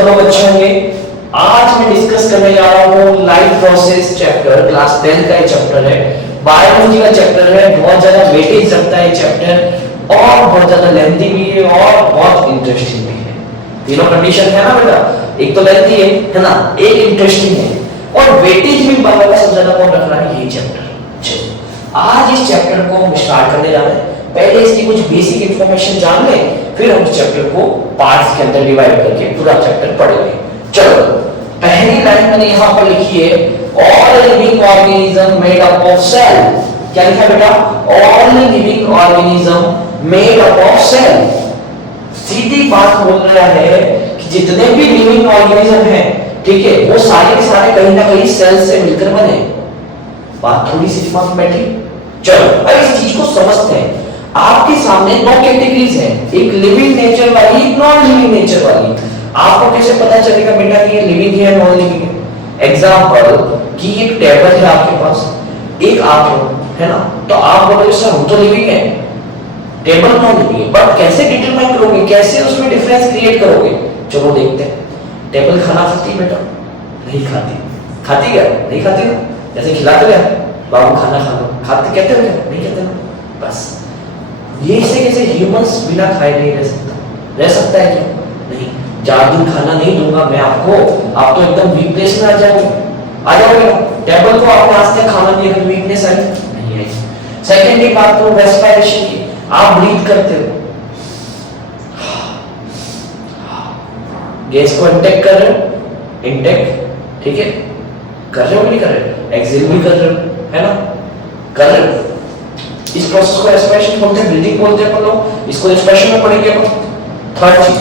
सब लोग अच्छे होंगे। आज मैं डिस्कस करने जा रहा हूँ लाइफ प्रोसेस चैप्टर, क्लास 10 का ये चैप्टर है, बायोलॉजी का चैप्टर है। बहुत ज्यादा वेटेज रखता है ये चैप्टर और बहुत ज्यादा लेंथी भी है और बहुत इंटरेस्टिंग भी है। तीनों कंडीशन है ना बेटा, एक तो लेंथी है ना, एक इंटरेस्टिंग है और वेटेज भी बायो का सबसे ज्यादा कौन रख रहा है, यही चैप्टर। चलो आज इस चैप्टर को हम स्टार्ट करने जा रहे हैं। पहले इसकी कुछ बेसिक इंफॉर्मेशन जान लें, फिर हम इस चैप्टर को पार्ट्स के अंदर डिवाइड करके पूरा चैप्टर पढ़ेंगे। चलो पहली लाइन मैंने यहां पर लिखी है, all living organism made up of cell. क्या लिखा बेटा, all living organism made up of cell. सीधी बात बोल रहा है कि जितने भी लिविंग ऑर्गेनिज्म हैं, ठीक है, वो सारे के सारे कहीं ना कहीं सेल से मिलकर बने। बात थोड़ी सी दिमाग में बैठी। चलो अब इस चीज को समझते हैं। आपके सामने दो कैटेगरीज हैं, एक लिविंग नेचर वाली, एक नॉन लिविंग नेचर वाली। आपको कैसे पता चलेगा बेटा कि ये लिविंग है नॉन लिविंग है? एग्जांपल कि एक टेबल है आपके पास, एक आप हो, है ना, तो आप बोलोगे सर हम तो लिविंग है, टेबल नॉन लिविंग है। बट कैसे डिटरमाइन करोगे, कैसे उसमें डिफरेंस क्रिएट करोगे? चलो देखते हैं। टेबल खाना खाती है बेटा? नहीं खाती। खाती क्या? नहीं खाती ना। जैसे खिलाते क्या, बाबू खाना खा लो, खाते कहते हो क्या? नहीं कहते ना। बस ये से कैसे ह्यूमंस बिना खाए नहीं रह सकता? रह सकता है क्या? नहीं। जादू खाना नहीं दूंगा मैं आपको, आप तो एकदम वीकनेस में आ जाओगे। आ जाओगे। टेबल को आपने आज तक खाना दिया, कभी वीकनेस आई नहीं आई। सेकंड एक बात करो रेस्पिरेशन की, आप ब्रीथ करते हो, गैस को इंटेक कर रहे हो, इंटेक, ठीक है, कर रहे हो नहीं कर रहे हो, एक्सहेल भी कर रहे हो, है ना, कर रहे हो। इस प्रोसेस को रेस्पिरेशन बोलते हैं, ब्रीदिंग बोलते हैं अपन लोग। इसको रेस्पिरेशन में पढ़ेंगे अपन। थर्ड चीज,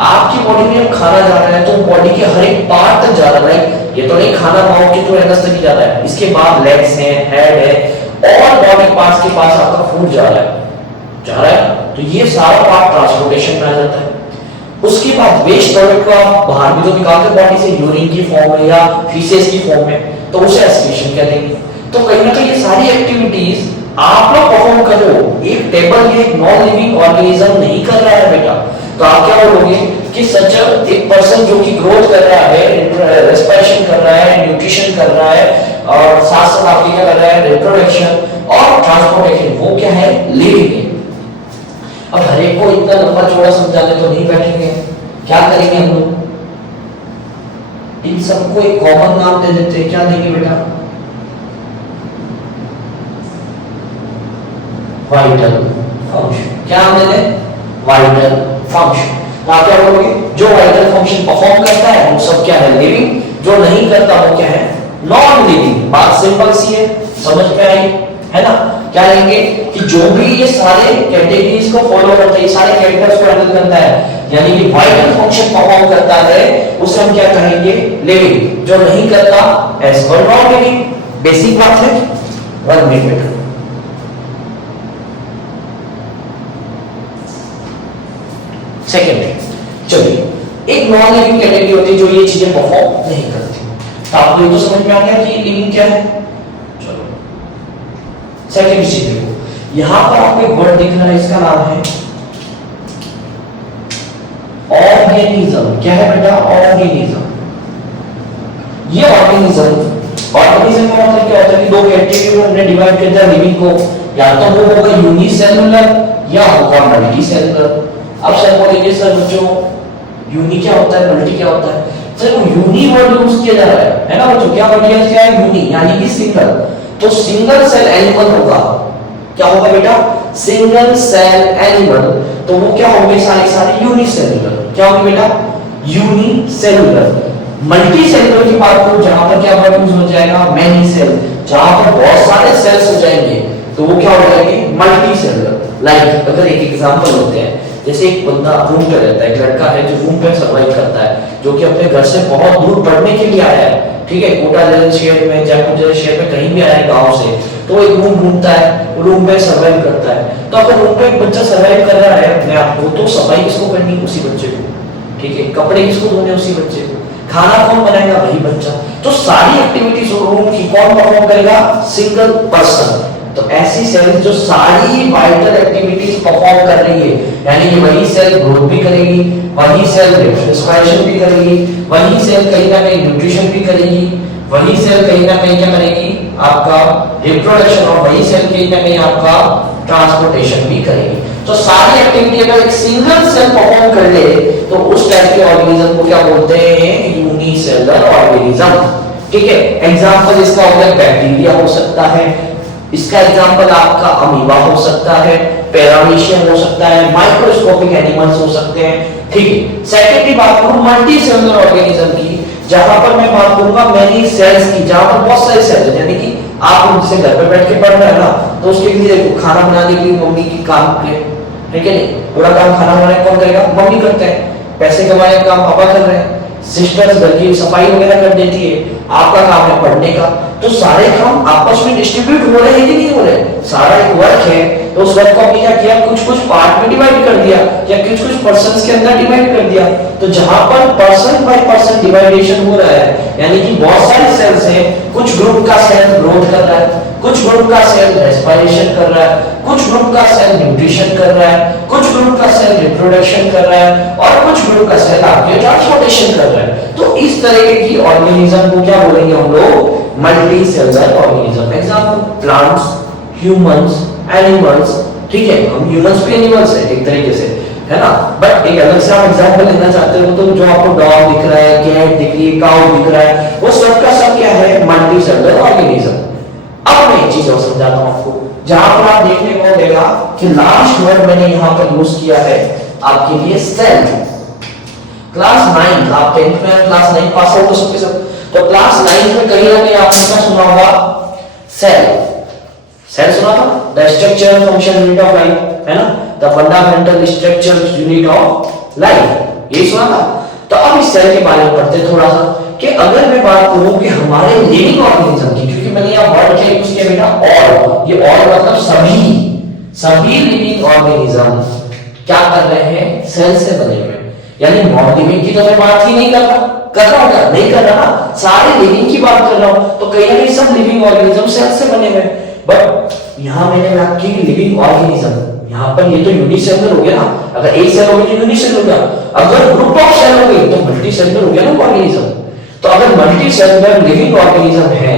आपकी बॉडी में जब खाना जा रहा है तो बॉडी के हर एक पार्ट तक जा रहा है। ये तो नहीं खाना माउथ के तो एनस तक ही जा रहा है, इसके बाद लेग्स हैं, हेड है और बॉडी पार्ट्स के पास आपका फूड जा रहा है, जा रहा है। तो ये सारा पार्ट ट्रांसपोर्टेशन में आ जाता है। उसके बाद वेस्ट प्रोडक्ट को आप बाहर भी तो निकालते बॉडी से, यूरिन की फॉर्म में या फीसेस की फॉर्म में, तो उसे एस्पिरेशन कहेंगे। तो कहीं ना कहीं ये सारी एक्टिविटीज आप लोग परफॉर्म कर रहे हो। एक टेबल ये एक नॉन लिविंग ऑर्गेनिज्म नहीं कर रहा है बेटा। तो आप क्या बोलोगे कि सच एक पर्सन जो कि ग्रोथ कर रहा है, रेस्पिरेशन कर रहा है, न्यूट्रिशन कर रहा है और साथ साथ आपके क्या कर रहा है, रिप्रोडक्शन और ट्रांसपोर्टेशन, वो क्या है, लिविंग है। अब हर एक को इतना लंबा चौड़ा समझाने तो नहीं बैठेंगे, क्या करेंगे हम लोग, इन सबको एक कॉमन नाम दे देते हैं। क्या देंगे बेटा, वाइटल फंक्शन। क्या नाम देते हैं, वाइटल फंक्शन। तो आप क्या बोलोगे, जो वाइटल फंक्शन परफॉर्म करता है वो सब क्या है, लिविंग, जो नहीं करता वो क्या है, नॉन लिविंग। बात सिंपल सी है, समझ में आई, है ना। क्या लेंगे कि जो भी ये सारे कैटेगरीज को फॉलो करता है, ये सारे कैरेक्टर्स को हैंडल करता है, यानी कि वाइटल फंक्शन परफॉर्म करता है, उसे हम क्या कहेंगे, लिविंग। जो नहीं करता as called non living. Basic बात है। 1 मिनट। सेकंड, चलिए एक नॉन लिविंग कैटेगरी होती है जो ये चीजें परफॉर्म नहीं करती। तो आपको ये तो समझ में आ गया कि लिविंग क्या है। चलो सेकंड चीज देखो, यहां पर आपको एक वर्ड दिख रहा है, इसका नाम है ऑर्गेनिज्म। क्या है बेटा, ऑर्गेनिज्म। ये ऑर्गेनिज्म का मतलब क्या होता है कि दो कैटेगरी में हमने डिवाइड कर दिया लिविंग को, या तो वो होगा यूनिसेलुलर या होगा मल्टीसेलुलर। अब सर बोलेंगे सर बच्चों यूनि क्या होता है, मल्टी क्या होता है? सर वो यूनि वर्ड यूज किया जा रहा है ना बच्चों। क्या वर्ड यूज किया है, यूनि, यानी कि सिंगल। तो सिंगल सेल एनिमल होगा, क्या होगा बेटा, सिंगल सेल एनिमल। तो वो क्या होंगे, सारे सारे यूनिसेलुलर। क्या होंगे बेटा, यूनिसेलुलर। मल्टी सेलुलर की बात करूं, जहां पर क्या वर्ड यूज हो जाएगा, मेनी सेल। जहां पर बहुत सारे सेल्स हो जाएंगे तो वो क्या हो जाएंगे, मल्टी सेलुलर। लाइक अगर एक एग्जांपल होते हैं, जैसे एक बंदा रूम पे रहता है, एक लड़का है जो रूम पे सर्वाइव करता है, जो कि अपने घर से बहुत दूर पढ़ने के लिए आया है, ठीक है, कोटा जैसे शहर में, जयपुर जैसे शहर में कहीं भी आया है गांव से, तो एक रूम ढूंढता है, रूम पे सर्वाइव करता है। तो अगर रूम पे एक बच्चा सर्वाइव कर रहा है अपने आप को, तो सफाई किसको करनी, उसी बच्चे को, ठीक है, कपड़े किसको धोने, उसी बच्चे को, खाना कौन बनाएगा, वही बच्चा। तो सारी एक्टिविटीज रूम की कौन परफॉर्म करेगा, सिंगल पर्सन। तो ऐसी सेल्स जो सारी वाइटल एक्टिविटीज परफॉर्म कर रही है, यानी कि वही सेल ग्रोथ भी करेगी, वही सेल रेस्पिरेशन भी करेगी, वही सेल कहीं ना कहीं न्यूट्रिशन भी करेगी, वही सेल कहीं ना कहीं क्या करेगी आपका रिप्रोडक्शन, और वही सेल कहीं ना कहीं आपका ट्रांसपोर्टेशन भी करेगी। तो सारी एक्टिविटी अगर एक सिंगल सेल परफॉर्म कर ले तो उस टाइप के ऑर्गेनिज्म को क्या बोलते हैं, यूनिसेलुलर ऑर्गेनिज्म। ठीक है, एग्जांपल इसका हो गया बैक्टीरिया हो सकता है, इसका एग्जांपल आपका अमीबा हो सकता है, पैरामीशियम हो सकता है, माइक्रोस्कोपिक एनिमल्स हो सकते हैं। ठीक है, सेकेंडरी बात करूं मल्टी सेलुलर ऑर्गेनिज्म की, जहां पर मैं बात करूंगा मेनी सेल्स की, जहां पर बहुत सारे सेल्स हैं, यानी कि आप उनसे घर पे बैठ के पढ़ रहे हैं ना, तो उसके लिए खाना बनाने के लिए मम्मी की काम है ठीक है, पूरा काम खाना बनाने कौन करेगा, मम्मी करते हैं, पैसे कमाने का काम पापा कर रहे हैं, सिस्टर्स घर की सफाई वगैरह कर देती है, आपका काम है पढ़ने का। तो सारे काम आपस में डिस्ट्रीब्यूट हो रहे हैं कि नहीं हो रहे, सारा एक वर्क है, तो उस वर्क को हमने क्या किया, कुछ कुछ पार्ट में डिवाइड कर दिया, या कुछ कुछ पर्सन्स के अंदर डिवाइड कर दिया। तो जहां पर पर्सन बाय पर्सन डिवाइडेशन हो रहा है, यानी कि बहुत सारे सेल्स हैं, कुछ ग्रुप का सेल ग्रोथ कर रहा है, कुछ ग्रुप का सेल रेस्पिरेशन कर रहा है, कुछ ग्रुप का सेल न्यूट्रिशन कर रहा है, कुछ ग्रुप का सेल रिप्रोडक्शन कर रहा है, और कुछ ग्रुप का सेल आपके ट्रांसपोर्टेशन कर रहा है। तो इस तरह की ऑर्गेनिज्म को क्या बोलेंगे हम लोग, multi cellular organism. Example plants, humans, animals. ठीक है, हम ह्यूमंस भी एनिमल्स है एक तरीके से, है ना, बट एक अलग से आप एग्जांपल लेना चाहते हो तो जो आपको डॉग दिख रहा है, कैट दिख रही है, काऊ दिख रहा है, वो सब का सब क्या है, मल्टी सेलुलर ऑर्गेनिज्म। अब मैं एक चीज और समझाता हूं आपको, जहां पर आप देखने को मिलेगा कि लास्ट वर्ड मैंने यहां पर यूज किया है आपके लिए सेल। क्लास 9 आप 10th में क्लास 9 पास आउट हो सबके सब, तो क्लास 9 में कहीं ना कहीं आपने क्या सुना होगा, सेल। सेल सुना था, the structural function unit of life, है ना, the fundamental structural unit of life, ये सुना था। तो अब इस सेल के बारे में पढ़ते थोड़ा सा, कि अगर मैं बात करूं कि हमारे लिविंग ऑर्गेनिज्म की, क्योंकि मैंने यहां वर्ड क्या यूज किया बेटा, ऑल, ये ऑल मतलब सभी लिविंग ऑर्गेनिज्म क्या कर रहे हैं, सेल से बने हुए, यानी नॉन लिविंग की तो मैं बात ही नहीं कर रहा हूं, नहीं कर रहा, सारे लिविंग की बात कर रहा हूं, तो कहीं ना कहीं सब लिविंग ऑर्गेनिज्म सेल से बने हुए। बट यहां मैंने बात की लिविंग ऑर्गेनिज्म, यहां पर ये तो यूनिसेलुलर हो गया ना, अगर एक सेल हो गई तो यूनिसेलुलर हो गया, अगर ग्रुप ऑफ सेल हो गई तो मल्टी सेलुलर हो गया ना ऑर्गेनिज्म। तो अगर मल्टी सेलुलर लिविंग ऑर्गेनिज्म है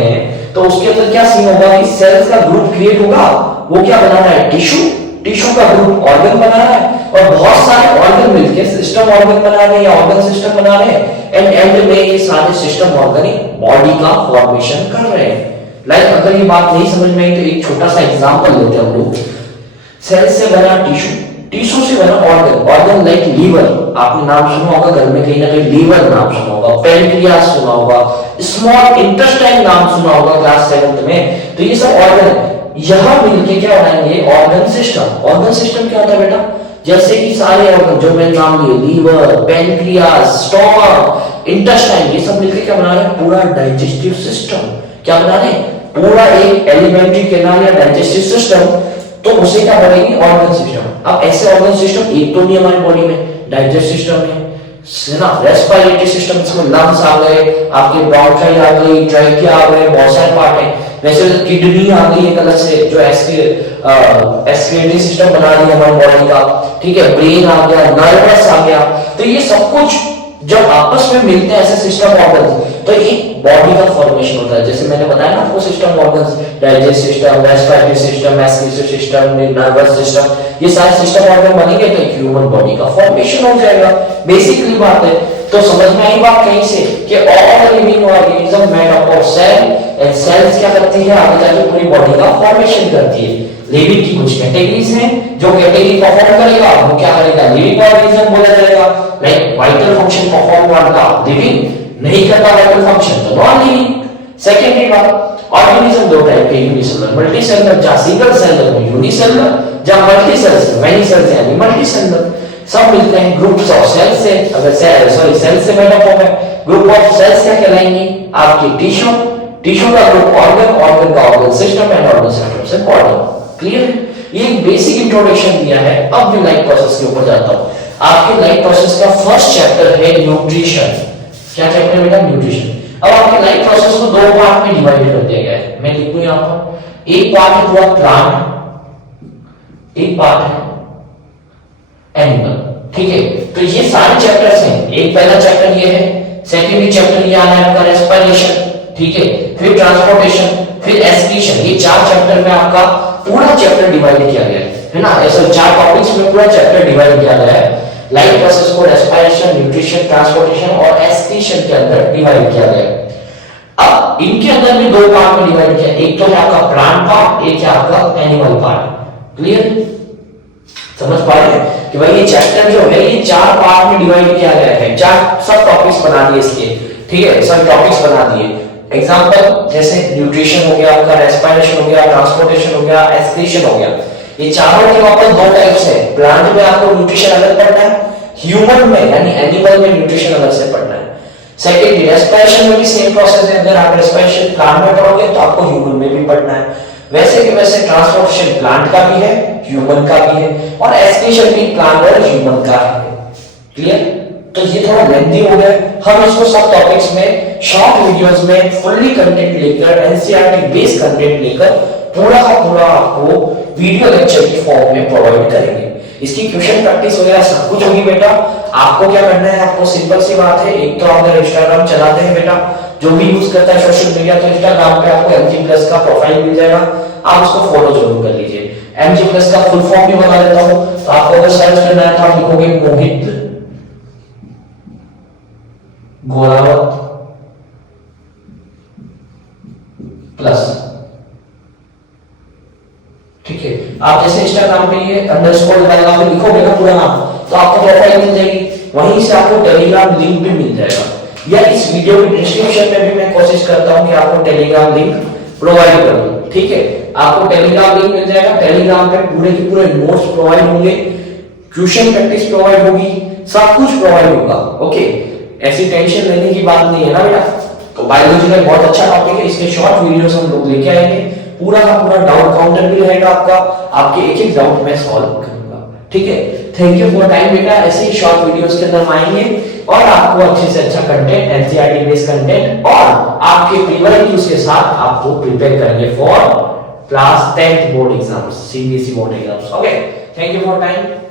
तो उसके अंदर क्या सीन होगा कि सेल्स का ग्रुप क्रिएट होगा, वो क्या बना रहा है, टिश्यू का ग्रुप ऑर्गन बना रहा है, और बहुत सारे ऑर्गन मिलकर सिस्टम ऑर्गन बना रहे हैं या ऑर्गन सिस्टम बना रहे हैं, एंड में ये सारे सिस्टम ऑर्गन बॉडी का फॉर्मेशन कर रहे हैं। लाइक अगर ये बात नहीं समझ में आई तो एक छोटा सा एग्जांपल लेते हैं हम लोग। सेल से बना टिश्यू से बना ऑर्गन लाइक लीवर, आपने नाम सुना होगा घर में कहीं ना कहीं, लीवर नाम सुना होगा, पैनक्रियास सुना होगा, स्मॉल इंटेस्टाइन नाम सुना होगा क्लास 7th में। तो ये सब ऑर्गन यहां मिलके क्या बनाएंगे, ऑर्गन सिस्टम। ऑर्गन सिस्टम क्या होता है बेटा, जैसे कि सारे ऑर्गन जो मैंने नाम लिए, लीवर, पैनक्रियास, स्टोमक, इंटेस्टाइन, ये सब मिलकर क्या बना रहे हैं, पूरा डाइजेस्टिव सिस्टम। क्या बना रहे हैं, पूरा एक एलिमेंट्री कैनाल या डाइजेस्टिव सिस्टम, तो उसे क्या बोलेंगे, ऑर्गन सिस्टम। अब ऐसे ऑर्गन सिस्टम एक तो नहीं हमारी बॉडी में, डाइजेस्टिव सिस्टम है ना, रेस्पिरेटरी सिस्टम, इसमें लंग्स आ गए, आपके ब्रोंकाई आ गई, ट्रैकिया आ गए, बहुत सारे पार्ट हैं। वैसे तो किडनी आ गई एक अलग से, जो एस्केलेटरी सिस्टम बना दी हमारी बॉडी का, ठीक है, ब्रेन आ गया, नर्वस आ गया। तो ये सब कुछ जब आपस में मिलते हैं ऐसे सिस्टम ऑर्गन्स, तो एक बॉडी का फॉर्मेशन होता है। जैसे मैंने बताया ना आपको, system organs, digestive system, respiratory system, escalatory system, nervous system, ये सारे सिस्टम ऑर्गन बनेंगे तो एक ह्यूमन बॉडी का फॉर्मेशन हो जाएगा। बेसिकली बात है, तो समझ में आई बात कहीं से कि all living organism made up of cell, and cells क्या करती है, आगे जाके पूरी बॉडी का फॉर्मेशन करती है। लिविंग की कुछ कैटेगरीज हैं, जो कैटेगरी परफॉर्म करेगा वो क्या करेगा, लिविंग ऑर्गेनिज्म बोला जाएगा। लाइक वाइटल फंक्शन परफॉर्म करता लिविंग, नहीं करता वाइटल फंक्शन तो नॉन लिविंग। सेकेंडरी बात, ऑर्गेनिज्म दो टाइप के, यूनिसेलुलर, मल्टीसेलुलर, जहां सिंगल सेल है यूनिसेलुलर, जहां मल्टी सेल्स है, मेनी सेल्स है यानी मल्टीसेलुलर। सब मिलते हैं ग्रुप्स ऑफ सेल्स से, अगर सेल से मेड अप है, ग्रुप ऑफ सेल्स क्या कहलाएंगी, आपकी टिश्यू का ग्रुप ऑर्गन का organ system, and organ system से बॉडी। क्लियर? ये एक बेसिक इंट्रोडक्शन दिया है। अब मैं लाइफ प्रोसेस के ऊपर जाता हूं। आपके लाइफ प्रोसेस का फर्स्ट चैप्टर है न्यूट्रिशन। क्या चैप्टर है बेटा, न्यूट्रिशन। अब आपके लाइफ प्रोसेस को दो पार्ट में डिवाइड कर दिया गया है, मैं लिखूं यहां पर एक पार्ट है पूरा प्लांट, एक पार्ट है एनिमल, ठीक है। तो ये सारे चैप्टर्स हैं, एक पहला चैप्टर ये है, सेकेंडरी चैप्टर ये आ रहा है आपका रेस्पिरेशन, ठीक है, फिर ट्रांसपोर्टेशन, फिर एक्सक्रीशन। ये चार चैप्टर में आपका पूरा चैप्टर डिवाइड किया गया है ना, ऐसे चार टॉपिक्स में पूरा चैप्टर डिवाइड किया गया है। लाइफ प्रोसेस को रेस्पिरेशन, न्यूट्रिशन, ट्रांसपोर्टेशन और एक्सक्रीशन के अंदर डिवाइड किया गया है। अब इनके अंदर भी दो पार्ट में डिवाइड किया, एक तो है आपका प्लांट पार्ट, एक है आपका एनिमल पार्ट। क्लियर, समझ पा रहे हैं कि भाई ये चैप्टर जो है ये चार पार्ट में डिवाइड किया गया है, चार सब टॉपिक्स बना दिए इसके, ठीक है, सब टॉपिक्स बना दिए। एग्जांपल जैसे न्यूट्रिशन हो गया आपका, रेस्पिरेशन हो गया, ट्रांसपोर्टेशन हो गया, एक्सक्रीशन हो गया। ये चारों के वहां पर दो टाइप्स है, प्लांट में आपको न्यूट्रिशन अलग पढ़ना है, ह्यूमन में यानी एनिमल में न्यूट्रिशन अलग से पढ़ना है। सेकेंडली रेस्पिरेशन में भी सेम प्रोसेस है, अगर आप रेस्पिरेशन प्लांट में पढ़ोगे तो आपको ह्यूमन में भी पढ़ना है। वैसे कि वैसे ट्रांसपोर्टेशन प्लांट का भी है, ह्यूमन का भी है, और एक्सक्रीशन भी प्लांट और ह्यूमन का है। क्लियर, तो ये थोड़ा लेंथी हो गया, हम इसको सब टॉपिक्स में शॉर्ट वीडियोस में फुल्ली कंटेंट लेकर, एनसीईआरटी बेस्ड कंटेंट लेकर पूरा का पूरा आपको वीडियो लेक्चर की फॉर्म में प्रोवाइड करेंगे। इसकी क्वेश्चन प्रैक्टिस वगैरह सब कुछ होगी बेटा। आपको क्या करना है, आपको सिंपल सी बात है, एक तो अगर इंस्टाग्राम चलाते हैं बेटा, जो भी यूज करता है सोशल मीडिया, तो इंस्टाग्राम पे आपको MG+ का प्रोफाइल मिल जाएगा, आप उसको फॉलो जरूर कर लीजिए। MG+ का फुल फॉर्म भी बता देता हूं, तो आपको अगर सर्च करना है तो आप लिखोगे मोहित गोरावत प्लस, ठीक है। आप जैसे इंस्टाग्राम पे ये अंडरस्कोर लगाएगा, फिर लिखोगे ना पूरा नाम, तो आपको प्रोफाइल मिल जाएगी, वहीं से आपको टेलीग्राम लिंक भी मिल जाएगा, या इस वीडियो की डिस्क्रिप्शन में भी मैं कोशिश करता हूं कि आपको टेलीग्राम लिंक प्रोवाइड करूं, ठीक है। आपको टेलीग्राम लिंक मिल जाएगा, टेलीग्राम पे पूरे के पूरे नोट्स प्रोवाइड होंगे, क्वेश्चन प्रैक्टिस प्रोवाइड होगी, सब कुछ प्रोवाइड होगा, ओके। ऐसी टेंशन लेने की बात नहीं है ना बेटा। तो बायोलॉजी का बहुत अच्छा टॉपिक है, इसके शॉर्ट वीडियोस हम लोग लेके आएंगे, पूरा का पूरा डाउट काउंटर भी रहेगा आपका, आपके एक एक डाउट मैं सॉल्व करूंगा, ठीक है। थैंक यू फॉर टाइम बेटा, ऐसे ही शॉर्ट वीडियोस के अंदर हम आएंगे और आपको अच्छे से अच्छा कंटेंट, एनसीईआरटी बेस्ड कंटेंट और आपके पेपर क्यूज के साथ आपको प्रिपेयर करेंगे for class 10th board exams, CBSE board exams, okay. Thank you for time.